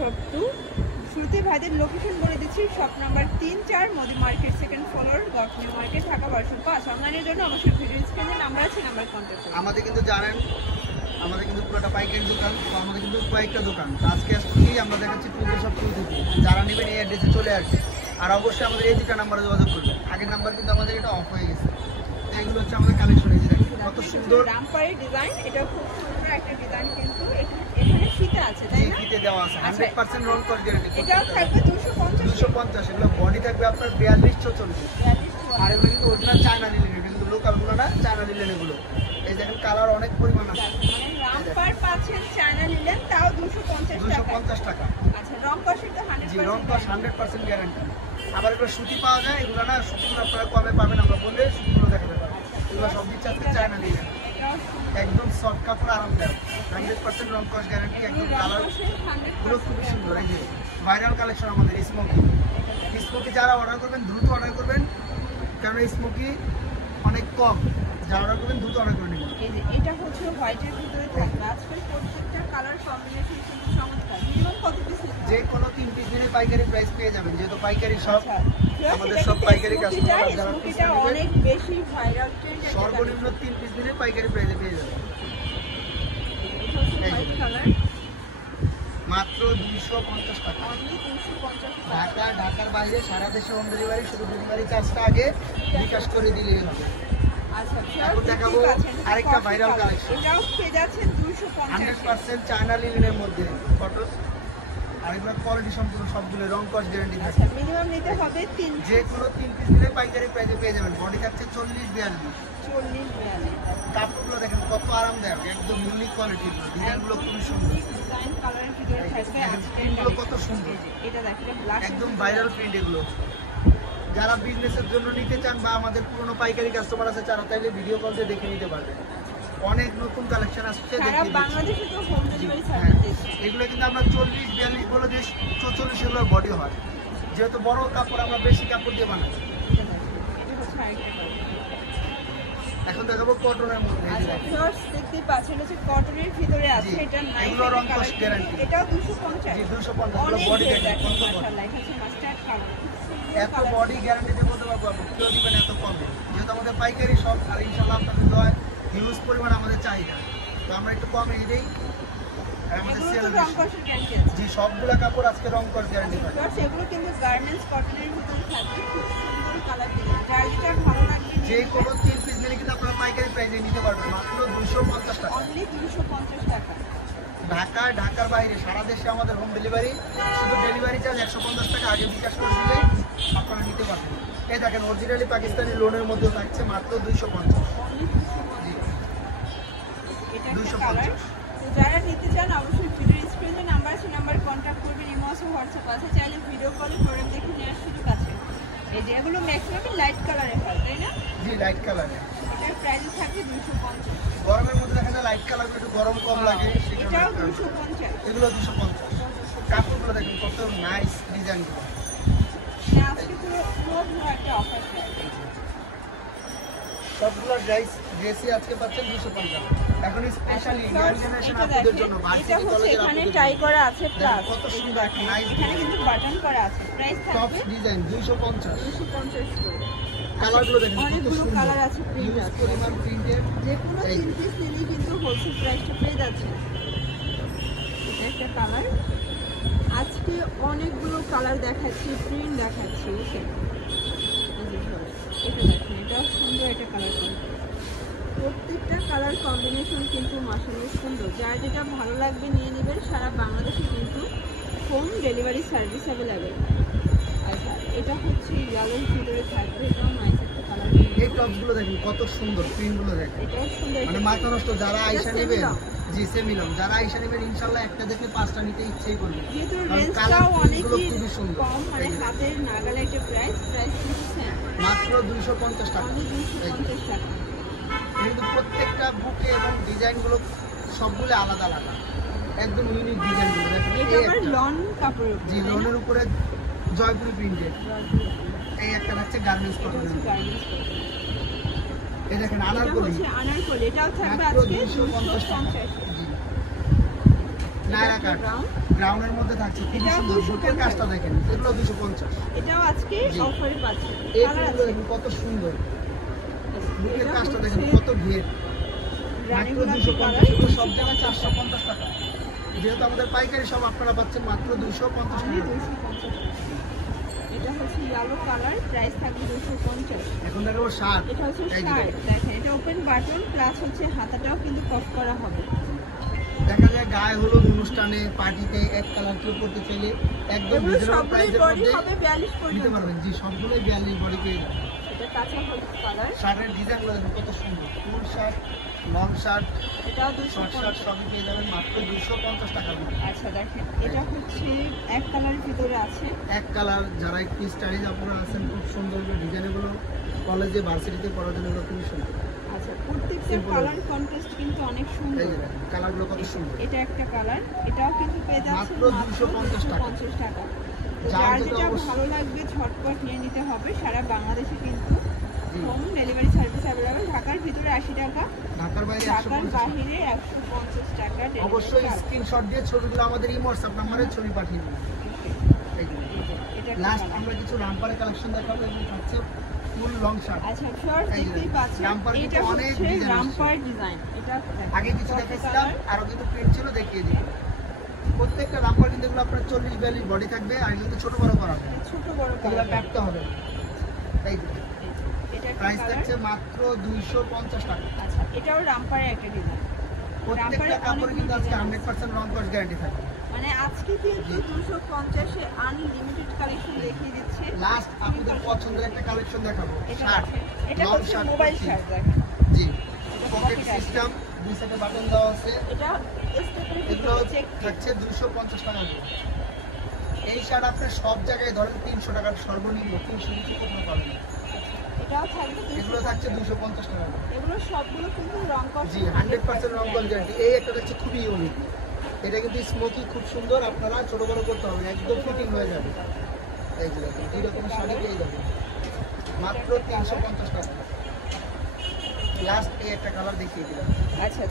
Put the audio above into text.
Shop 2 শ্রুতি ভাইদের location বলে দিচ্ছি, shop number 3-4 Modi market, second floor, golf new market, Dhaka 1205। অনলাইনের জন্য অবশ্যই ভিডিও স্ক্রিনে নাম্বার আছে, নাম্বার কন্ট্যাক্ট করুন। আমাদের কিন্তু জানেন আমাদের কিন্তু পুরোটা পাইকারি দোকান, তো আমাদের কিন্তু কয়েকটা দোকান। আজকে আসছি আমরা দেখাচ্ছি টুইটার সব থেকে, যারা নেবেন এই অ্যাড্রেসে চলে আসবে। আর অবশ্যই আমাদের এই দুটা নাম্বারে যোগাযোগ করবেন। আগের নাম্বার কিন্তু আমাদের এটা অফ হয়ে গেছে। এইগুলো হচ্ছে আমাদের কালেকশন, এই যে দেখেন কত সুন্দর রামপারের ডিজাইন, এটা খুব সুন্দর একটা ডিজাইন, কিন্তু এখানে ফিতা আছে তাই না? ফিতে দেওয়া আছে 100% রং কস গ্যারান্টি। এটাও থাকবে 250। এগুলো বডি থাকবে আপনার 42-44। আর এগুলো কিন্তু অরিজিনাল চায়না লিলেন, এটা কিন্তু লোকালগুলো না, চায়না লিলেন এগুলো। এই দেখেন কালার অনেক পরিমাণ আছে। মানে রামপার পাচ্ছেন চায়না নিলেন তাও 250 টাকা। আচ্ছা, রং কসের তো 100%। জি, রং কস 100% গ্যারান্টি। আবার এগুলো সুতি পাওয়া যায়, এগুলো না সুতিগুলো আপনারা কমে পাবেন, আমরা বললে সুতিগুলো দেখাতে পারবো। এগুলো সব দিচ্ছে আজকে চায়না লিলেন, একদম সফট কাপড়, আরামদায়ক, 100% রং কস গ্যারান্টি। একদম কালার গুলো খুবই সুন্দর। এই যে ভাইরাল কালেকশন আমাদের স্মোকি যারা অর্ডার করবেন দ্রুত অর্ডার করবেন, কারণ স্মোকি অনেক কম। যারা অর্ডার করবেন দ্রুত অর্ডার করে নেবেন। এই যে এটা হচ্ছে হোয়াইটের ভিতরে থাকবে। আজকের প্রত্যেকটা কালার কম্বিনেশন কিন্তু চমৎকার। মিনিমাম কত পিস? যে কোনো 3 পিস নিলে পাইকারি প্রাইস পেয়ে যাবেন, যেহেতু পাইকারি সব আমাদের সব পাইকারি কাস্টমার যারা এটা অনেক বেশি ভাইরাল ট্রেন্ড। সর্বনিম্ন 3 পিস নিলে পাইকারি প্রাইসে পেয়ে যাবেন। হোয়াইট কালার মাত্র 250 টাকা। ঢাকার বাইরে সারা দেশে হোম ডেলিভারি, শুধু ডেলিভারি চার্জটা আগে বিকাশ করে দিলেই হবে। এখন দেখাবো আরেকটা ভাইরাল কালেকশন, এটাও পেয়ে যাচ্ছে 250, 100% চায়না লিনেনের মধ্যে কটন। আর এগুলো কোয়ালিটি সম্পূর্ণ সবগুলো রং কস গ্যারান্টি থাকে। আচ্ছা, মিনিমাম নিতে হবে 3। যে কোনো 3 পিস নিলে পাইকারি প্রাইসে পেয়ে যাবেন। বডি থাকছে 40-42। কাপড়গুলো দেখেন কত আরামদায়ক, একদম ইউনিক কোয়ালিটির, ডিজাইনগুলো খুবই সুন্দর। ডিজাইন কালারের ভিতরে থাকবে, প্রিন্টগুলো কত সুন্দর, এটা দেখেন ব্ল্যাক, একদম ভাইরাল প্রিন্ট এগুলো। যারা বিজনেসের জন্য নিতে চান বা আমাদের পুরনো পাইকারি কাস্টমার আছে, তারা চাইলে ভিডিও কল দিয়ে দেখে নিতে পারবে। অনেক নতুন কালেকশন আসছে, সারা বাংলাদেশে তো হোম ডেলিভারি সার্ভিস দিচ্ছে। এগুলো কিন্তু আমরা 40-42 বলে যে 44 এগুলোর বডি হয়, যেহেতু বড় কাপড় আমরা বেশি কাপড় দিয়ে বানাই। এখন দেখাবো কটনের মধ্যে। দেখতে পাচ্ছেন হচ্ছে কটনের ভিতরে আছে, এটা এগুলো রং কস গ্যারান্টি। এটাও 250। জি, 250। বডি দেখেন কত বড়, মাস্টার্ড কালার, এত বডি গ্যারান্টিতে বলতে পারবো আপনি কেউ দিবেন এত কমে, যেহেতু আমাদের পাইকারি সব। আর ইনশাল্লাহ আপনাদের দোয়ায় হিউজ পরিমাণ আমাদের চাহিদা, তো আমরা একটু কমে দিই। আমাদের সেল জি, সবগুলা কাপড় আজকে রং কস গ্যারান্টি পাবে। এগুলো কিন্তু গার্মেন্টস কটনের ভিতরে থাকবে, খুব সুন্দর কালার দিয়ে। যার যেটা ভালো লাগবে যে কোনো 3 পিস নিলে কিন্তু আপনারা পাইকারি প্রাইসে নিতে পারবেন, মাত্র 250 টাকা। অনলি 250 টাকা। ঢাকার বাইরে সারা দেশে আমাদের হোম ডেলিভারি, শুধু ডেলিভারি চার্জ 150 টাকা আগে বিকাশ করে দিলে আপনারা নিতে পারবেন। এই দেখেন অরিজিনালি পাকিস্তানি লোনের মধ্যেও থাকছে, মাত্র 250। এটা 250। তো যারা নিতে চান অবশ্যই ভিডিও স্ক্রিনে নাম্বার আছে, নাম্বার কন্ট্যাক্ট করবেন। ইমো আছে, হোয়াটসঅ্যাপ আছে, চাইলে ভিডিও কলে প্রোডাক্ট দেখে নেওয়ার সুযোগ আছে। এই যে এগুলো ম্যাক্সিমাম লাইট কালারে হয় তাই না? জি, লাইট কালারে। এটার প্রাইস থাকে 250। গরমের মধ্যে দেখা যায় লাইট কালার একটু গরম কম লাগে, এটাও 250। এগুলো 250। কাপড়গুলো দেখেন কত নাইস ডিজাইনগুলো। আজকে পুরো একটা অফার থাকে। সবগুলো ড্রেসই আজকে পাচ্ছেন 250। এখন স্পেশালি ইয়াং জেনারেশন আপনাদের জন্য ভার্সিটি কলেজের এখানে টাই করা আছে প্লাস কত সুন্দর নাইস, এখানে কিন্তু বাটন করা আছে। প্রাইস টপ থাকবে ডিজাইন 250। 250 করে। কালারগুলো দেখেন কত অনেকগুলো সুন্দর, কালার আছে, প্রিন্ট আছে, পরিমাণ প্রিন্টের। যে কোনো 3 পিস নিলেই কিন্তু হোলসেল প্রাইসটা পেয়ে যাচ্ছে। এটা একটা কালার, আজকে অনেকগুলো কালার দেখাচ্ছি, প্রিন্ট দেখাচ্ছি। ওকে, এটা দেখুন, এটাও সুন্দর একটা কালার কম্বিনেশন। প্রত্যেকটা কালার কম্বিনেশন কিন্তু মাশাআল্লাহ সুন্দর। যার যেটা ভালো লাগবে নিয়ে নেবেন। সারা বাংলাদেশে কিন্তু হোম ডেলিভারি সার্ভিস অ্যাভেলেবেল। আচ্ছা, এটা হচ্ছে ইয়ালোর ভিতরে থাকবে, এটাও নাইস একটা কালার। এই টপসগুলো দেখেন কত সুন্দর, প্রিন্টগুলো দেখেন, এটাও সুন্দর, মানে মাথা নষ্ট। যারা আয়শা নেবেন, জি সেমিলম, যারা আয়শা নেবেন ইনশাআল্লাহ একটা দেখলে 5টা নিতে ইচ্ছেই করবে। যেহেতু রেঞ্জটাও অনেক খুবই সুন্দর, কম, মানে হাতের নাগালে একটা প্রাইস কিন্তু সেম, মাত্র 250 টাকা। অনলি 250 টাকা। কিন্তু প্রত্যেকটা বুকে এবং ডিজাইনগুলো সবগুলো আলাদা আলাদা, একদম ইউনিক ডিজাইনগুলো দেখেন। এটা আবার লন কাপড়ের, জি, লনের উপরে জয়পুরি প্রিন্টেড। এই একটা হচ্ছে গার্মেন্টস কটন। এই দেখেন আনারকলি, এটাও থাকবে মাত্র আজকে 250 টাকা। 250। জি, নায়রা কাট, ব্রাউনের মধ্যে থাকছে খুব সুন্দর, বুকের কাজটা দেখেন, এগুলো 250। এটাও আজকে অফারে পাচ্ছেন। এইগুলো দেখুন কত সুন্দর, বুকের কাজটা দেখেন কত ঘের, মাত্র 250। এগুলো সব জায়গায় 450 টাকা, যেহেতু আমাদের পাইকারি সব আপনারা পাচ্ছেন মাত্র 250 টাকা। এটা হচ্ছে ইয়েলো কালার, প্রাইস থাকবে 250। এখন দেখো শার্ট, এটা হচ্ছে শার্ট, দেখেন এটা ওপেন বাটন প্লাস হচ্ছে হাতাটাও কিন্তু কফ করা হবে। দেখা যায় গায়ে হলুদ অনুষ্ঠানে পার্টিতে এক কালার কেউ করতে চাইলে একদম রিজনেবল প্রাইসের মধ্যে হবে 42 পর্যন্ত নিতে পারবেন। জি, সবগুলোই 42 বডি পেয়ে যাবেন। এটা কাঁচা হলুদ কালার, শার্টের ডিজাইনগুলো দেখুন কত সুন্দর, ফুল শার্ট, লং শার্ট, এটাও শর্ট শার্ট 250। সবই পেয়ে যাবেন মাত্র 250 টাকার মধ্যে। আচ্ছা দেখেন এটা হচ্ছে এক কালারের ভিতরে আছে, এক কালার, যারা একটু স্টাইলিশ আপনারা আছেন, খুব সুন্দর ডিজাইনগুলো কলেজে ভার্সিটিতে পড়ার জন্য এগুলো খুবই সুন্দর। আচ্ছা প্রত্যেকটা কালার কন্ট্রাস্ট কিন্তু অনেক সুন্দর। এই যে কালারগুলো কত সুন্দর, এটা একটা কালার, এটাও কিন্তু পেয়ে যাচ্ছে মাত্র 250 টাকা। 250 টাকা। যার যার যেটা যেটা অবশ্যই- ভালো লাগবে ঝটপট নিয়ে নিতে হবে। সারা বাংলাদেশে কিন্তু হোম ডেলিভারি সার্ভিস অ্যাভেলেবল। ঢাকার ভিতরে 80 টাকা, ঢাকার বাইরে ঢাকার 150 টাকা। বাইরে 150 টাকা delivery অবশ্যই charge। স্ক্রিনশট দিয়ে ছবিগুলো আমাদের এই হোয়াটসঅ্যাপ নম্বরে ছবি পাঠিয়ে দিন। এটা একটা লাস্ট colour। আমরা কিছু রামপারের কালেকশন দেখাবো, এবং থাকছে ফুল লং শার্ট। আচ্ছা শর্ট এই যে দেখতেই পাচ্ছেন, রামপার কিন্তু এটা অনেক হচ্ছে design রামপার ডিজাইন। এটা আগে কিছু দেখেছিলাম, আরো কিন্তু প্রিন্ট ছিল, দেখিয়ে দিই। প্রত্যেকটা রামপার কিন্তু এগুলো আপনার 40-42 বডি থাকবে, আর এগুলো ছোট বড় করা হবে, ছোট বড় এগুলো কালার। কাটতে হবে। এই যে এটা একটা প্রাইস কালার। থাকছে মাত্র 250 টাকা। আচ্ছা এটাও রামপারের একটা ডিজাইন। প্রত্যেকটা কাপড়ে কিন্তু আজকে 100% রং কস গ্যারান্টি থাকবে। মানে আজকে কিন্তু 250 এ আনলিমিটেড কালেকশন দেখিয়ে দিচ্ছে। লাস্ট আপনাদের পছন্দের একটা কালেকশন দেখাবো, এটা শার্ট, এটা লং হচ্ছে শার্ট, মোবাইল শার্ট দেখেন। জি, এটা পকেট pocket আছে। সিস্টেম, দুই সাইডে বাটন দেওয়া আছে। এটা স্টেপের এগুলো ভিতরে চেক থাকছে 250 টাকা করে। এই শার্ট আপনি সব জায়গায় ধরেন 300 টাকার সর্বনিম্ন, 300 নিচে কোথাও পাবেন না। এটাও থাকবে 200 এগুলো থাকছে 250 টাকা করে। এগুলো সবগুলো কিন্তু রং কস জি, 100% রং কস গ্যারান্টি। এই একটা দেখছে খুবই ইউনিক, এটা কিন্তু স্মোকি, খুব সুন্দর, আপনারা ছোট বড় করতে হবে, একদম ফিটিং হয়ে যাবে। এই যে দেখুন এই রকম শাড়ি পেয়ে যাবেন মাত্র 350 টাকা। লাস্ট এই একটা কালার দেখিয়ে দিলাম। আচ্ছা